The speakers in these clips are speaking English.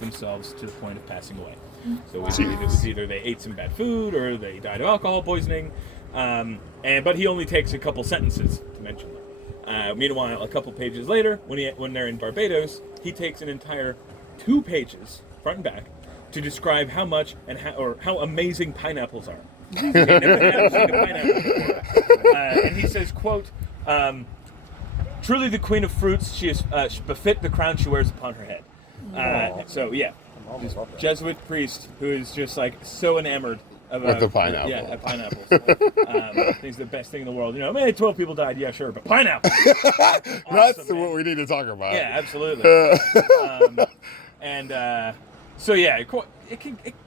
themselves to the point of passing away. So it was either they ate some bad food or they died of alcohol poisoning. But he only takes a couple sentences to mention them. Meanwhile, a couple pages later, when they're in Barbados, he takes an entire 2 pages, front and back, to describe how much and how amazing pineapples are. He never had seen a pineapple before. And he says, quote, "Truly the queen of fruits, she is befit the crown she wears upon her head." So yeah, this Jesuit priest who is just like so enamored about the pineapple. Pineapples. He's the best thing in the world. 12 people died. Yeah, sure, but pineapple. That's Awesome, what we need to talk about. Yeah, absolutely. So yeah,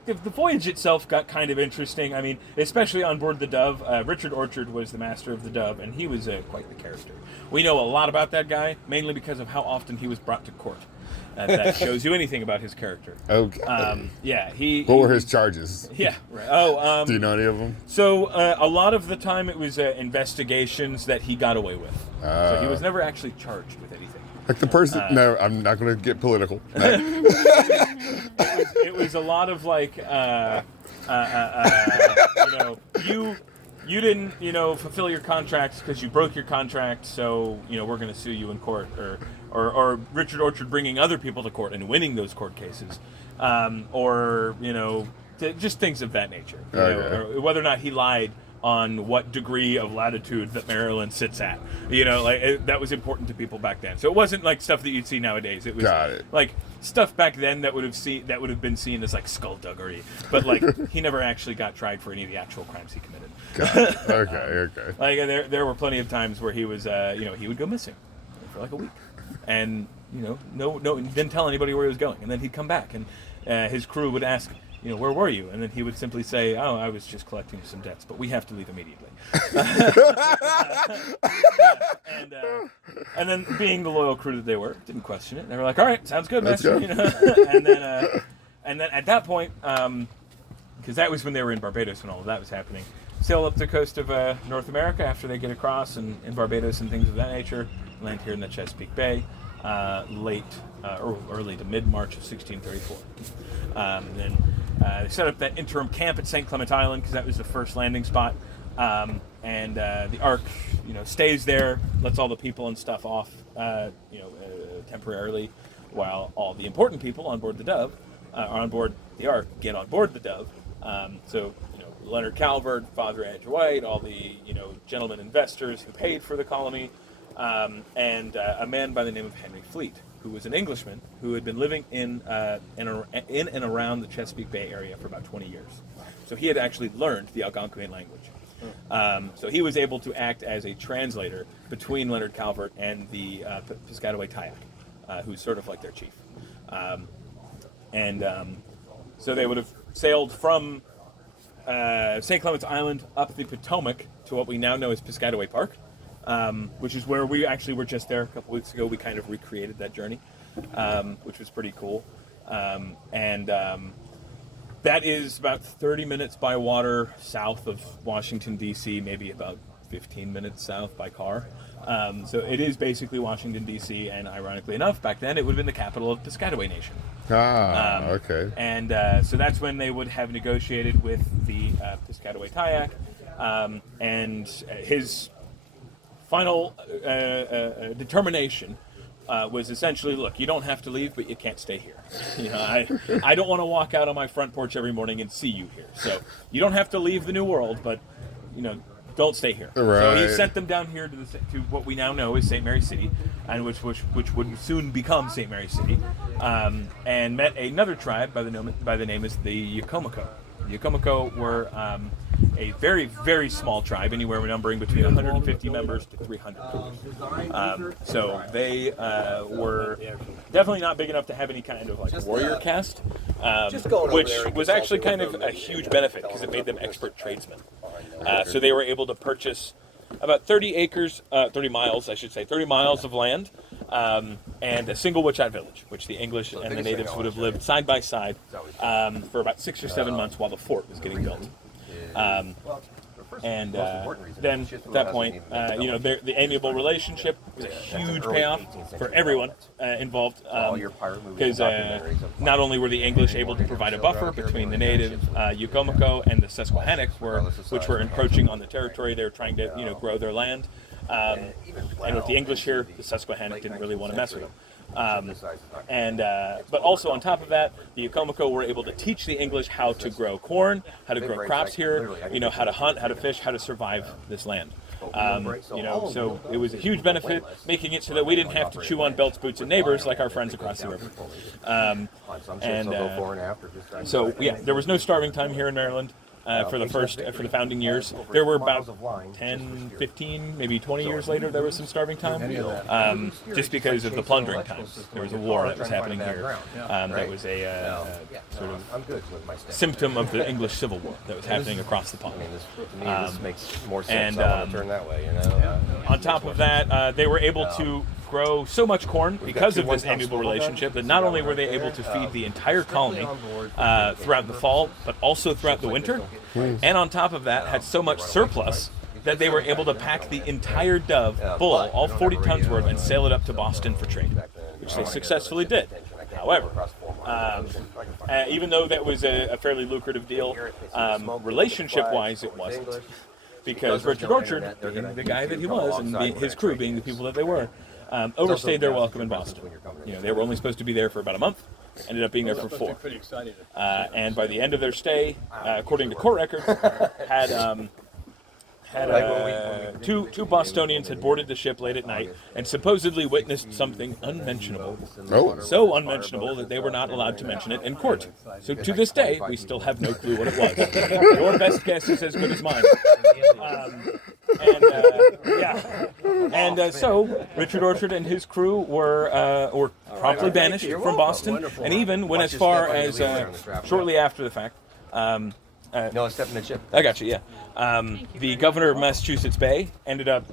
the voyage itself got kind of interesting. I mean, especially on board the Dove. Richard Orchard was the master of the Dove, and he was quite the character. We know a lot about that guy, mainly because of how often he was brought to court. That shows you anything about his character. Okay. What were his charges? Yeah. Right. Do you know any of them? So a lot of the time it was investigations that he got away with. So he was never actually charged with anything. Like the person? No, I'm not going to get political. No. It was a lot of like, you didn't, fulfill your contracts because you broke your contract, so we're going to sue you in court, or Richard Orchard bringing other people to court and winning those court cases, just things of that nature, or whether or not he lied on what degree of latitude that Maryland sits at. That was important to people back then. So it wasn't like stuff that you'd see nowadays. It was like stuff back then that would have been seen as like skullduggery. But like he never actually got tried for any of the actual crimes he committed. Okay. Like there were plenty of times where he was he would go missing for like a week. And no, he didn't tell anybody where he was going. And then he'd come back and his crew would ask, where were you? And then he would simply say, "Oh, I was just collecting some debts, but we have to leave immediately." And then, being the loyal crew that they were, didn't question it. They were like, "All right, sounds good, master." And then at that point, because that was when they were in Barbados when all of that was happening, sail up the coast of North America after they get across and in Barbados and things of that nature, land here in the Chesapeake Bay, early to mid-March of 1634. Then they set up that interim camp at St. Clement Island because that was the first landing spot. The Ark, stays there, lets all the people and stuff off, temporarily, while all the important people on board the Dove, are on board the Ark, get on board the Dove. Leonard Calvert, Father Andrew White, all the gentlemen investors who paid for the colony, and a man by the name of Henry Fleet, who was an Englishman who had been living in and around the Chesapeake Bay area for about 20 years. So he had actually learned the Algonquian language. So he was able to act as a translator between Leonard Calvert and the Piscataway Tayac, who's sort of like their chief. So they would have sailed from St. Clement's Island up the Potomac to what we now know as Piscataway Park, which is where we actually were just there a couple weeks ago. We kind of recreated that journey, which was pretty cool. That is about 30 minutes by water south of Washington, D.C., maybe about 15 minutes south by car. So it is basically Washington, D.C., and ironically enough, back then it would have been the capital of Piscataway Nation. Okay. And so that's when they would have negotiated with the Piscataway Tayac, and his final determination was essentially, look, you don't have to leave, but you can't stay here. I don't want to walk out on my front porch every morning and see you here. So you don't have to leave the New World, but don't stay here. Right. So he sent them down here to what we now know as St. Mary's City, and which would soon become St. Mary's City, and met another tribe by the name is the Yakomico. The Yakomico were a very, very small tribe, anywhere numbering between 150 members to 300. So they were definitely not big enough to have any kind of like warrior caste, which was actually kind of a huge benefit because it made them expert tradesmen. So they were able to purchase about 30 miles of land, and a single witch-hut village, which the English and the natives would have lived side by side for about 6 or 7 months while the fort was getting built. And then at that point, the amiable relationship was a huge payoff for everyone involved, because not only were the English able to provide a buffer between the native Yukomaco and the Susquehannock, which were encroaching on the territory. They were trying to grow their land, and with the English here, the Susquehannock didn't really want to mess with them. But also on top of that, the Yukomaco were able to teach the English how to grow corn, how to grow crops here, how to hunt, how to fish, how to survive this land. So it was a huge benefit, making it so that we didn't have to chew on belts, boots, and neighbors like our friends across the river. So yeah, there was no starving time here in Maryland. For the founding years. There were about 10, 15, maybe 20 years later, there was some starving time, just because of the plundering times. There was a war that was happening here. That was a sort of symptom of the English Civil War that was happening across the pond. This makes more sense. And turn that way, on top of that, they were able to grow so much corn because of this amiable relationship that not only were they able to feed the entire colony throughout the fall, but also throughout the winter, and on top of that had so much surplus that they were able to pack the entire dove bull, all 40 tons worth, and sail it up to Boston for trade, which they successfully did. However, even though that was a fairly lucrative deal, relationship-wise it wasn't. Because Richard Orchard, being the guy that he was, and his crew being the people that they were, overstayed their welcome in Boston. They were only supposed to be there for about a month, ended up being there for 4. And by the end of their stay, according to court records, two Bostonians had boarded the ship late at night and supposedly witnessed something unmentionable. Oh. So unmentionable that they were not allowed to mention it in court. So to this day, we still have no clue what it was. Your best guess is as good as mine. So Richard Orchard and his crew were promptly banished from Boston, and even went as far as shortly after the fact. No, step in the chip. I got you, yeah. The governor of Massachusetts Bay ended up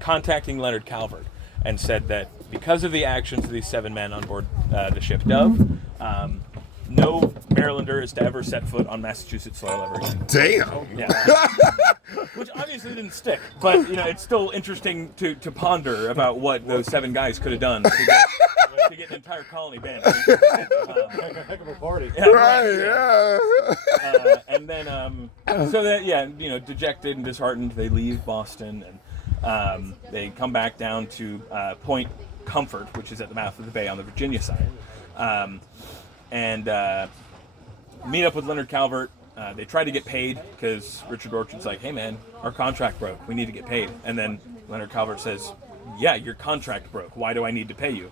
contacting Leonard Calvert and said that because of the actions of these 7 men on board the ship Dove, no Marylander is to ever set foot on Massachusetts soil ever again. Damn. Yeah. Which obviously didn't stick, but it's still interesting to ponder about what those 7 guys could have done to get an entire colony banned. Heck of a party. Yeah, Right, yeah. And then, so that, dejected and disheartened, they leave Boston, and they come back down to Point Comfort, which is at the mouth of the bay on the Virginia side, and meet up with Leonard Calvert. They try to get paid because Richard Orchard's like, hey man, our contract broke, we need to get paid. And then Leonard Calvert says, yeah, your contract broke, why do I need to pay you?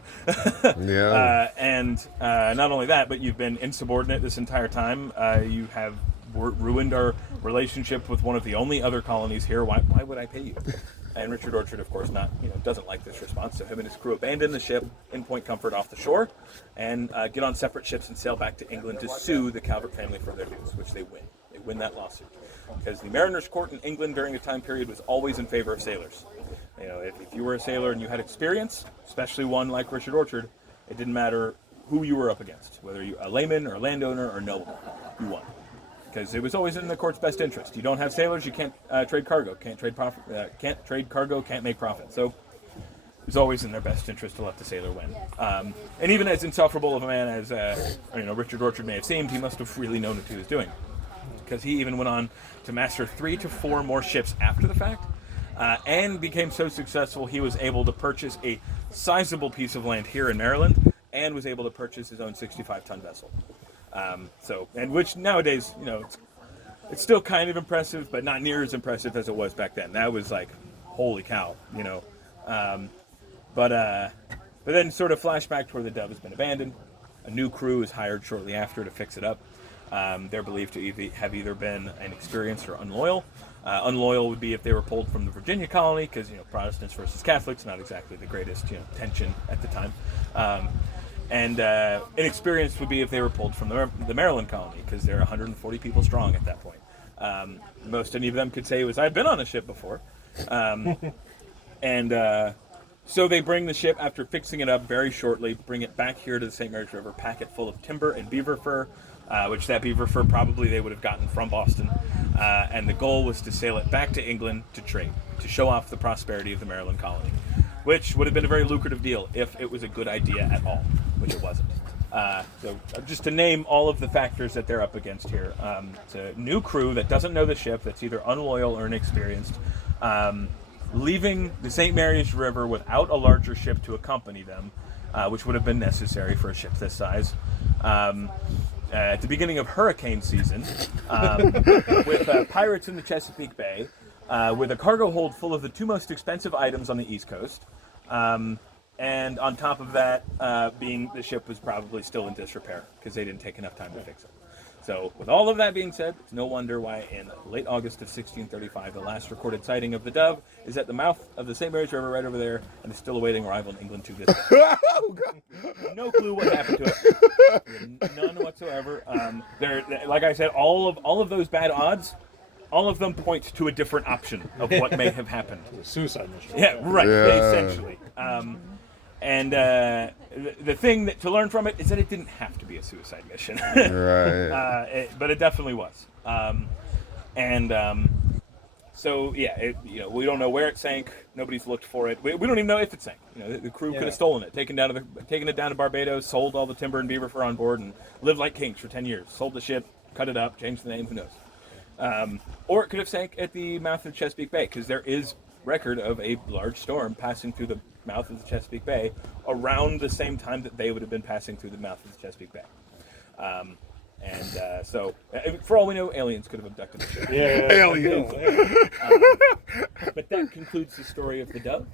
Yeah. And not only that, but you've been insubordinate this entire time. You have ruined our relationship with one of the only other colonies here. Why would I pay you? And Richard Orchard, of course, doesn't like this response. So him and his crew abandon the ship in Point Comfort off the shore, and get on separate ships and sail back to England to sue the Calvert family for their dues, which they win. They win that lawsuit because the Mariners' Court in England during the time period was always in favor of sailors. If you were a sailor and you had experience, especially one like Richard Orchard, it didn't matter who you were up against, whether you a layman or a landowner or nobleman, you won. Because it was always in the court's best interest. You don't have sailors, you can't trade cargo. Can't trade cargo, can't make profit. So it's always in their best interest to let the sailor win. And even as insufferable of a man as Richard Orchard may have seemed, he must have really known what he was doing. Because he even went on to master 3 to 4 more ships after the fact, and became so successful he was able to purchase a sizable piece of land here in Maryland, and was able to purchase his own 65-ton vessel. Which nowadays, it's still kind of impressive, but not near as impressive as it was back then. That was like, holy cow, But then sort of flashback to where the Dove has been abandoned. A new crew is hired shortly after to fix it up. They're believed to have either been inexperienced or unloyal. Unloyal would be if they were pulled from the Virginia colony, because Protestants versus Catholics, not exactly the greatest tension at the time. And inexperienced would be if they were pulled from the Maryland colony, because they're 140 people strong at that point. Most any of them could say was, I've been on a ship before. So they bring the ship, after fixing it up very shortly, bring it back here to the St. Mary's River, pack it full of timber and beaver fur, which that beaver fur probably they would have gotten from Boston. and the goal was to sail it back to England to trade, to show off the prosperity of the Maryland colony, which would have been a very lucrative deal if it was a good idea at all, which it wasn't. So just to name all of the factors that they're up against here. It's a new crew that doesn't know the ship, that's either unloyal or inexperienced, leaving the St. Mary's River without a larger ship to accompany them, which would have been necessary for a ship this size. At the beginning of hurricane season, with pirates in the Chesapeake Bay, with a cargo hold full of the two most expensive items on the East Coast, and on top of that, being the ship was probably still in disrepair because they didn't take enough time to fix it. So, with all of that being said, it's no wonder why in late August of 1635, the last recorded sighting of the Dove is at the mouth of the St. Mary's River right over there, and is still awaiting arrival in England to this day. No clue what happened to it. None whatsoever. Like I said, all of those bad odds, all of them point to a different option of what may have happened. Suicide mission. Yeah, right. Yeah. Essentially. And the thing to learn from it is that it didn't have to be a suicide mission. Right. But it definitely was. So yeah, we don't know where it sank. Nobody's looked for it. We don't even know if it sank. The crew could have stolen it, taken it down to Barbados, sold all the timber and beaver fur on board, and lived like kings for 10 years. Sold the ship, cut it up, changed the name. Who knows? Or it could have sank at the mouth of Chesapeake Bay, because there is record of a large storm passing through the mouth of the Chesapeake Bay around the same time that they would have been passing through the mouth of the Chesapeake Bay. So, for all we know, aliens could have abducted the ship. Yeah. Aliens. But that concludes the story of the Dove.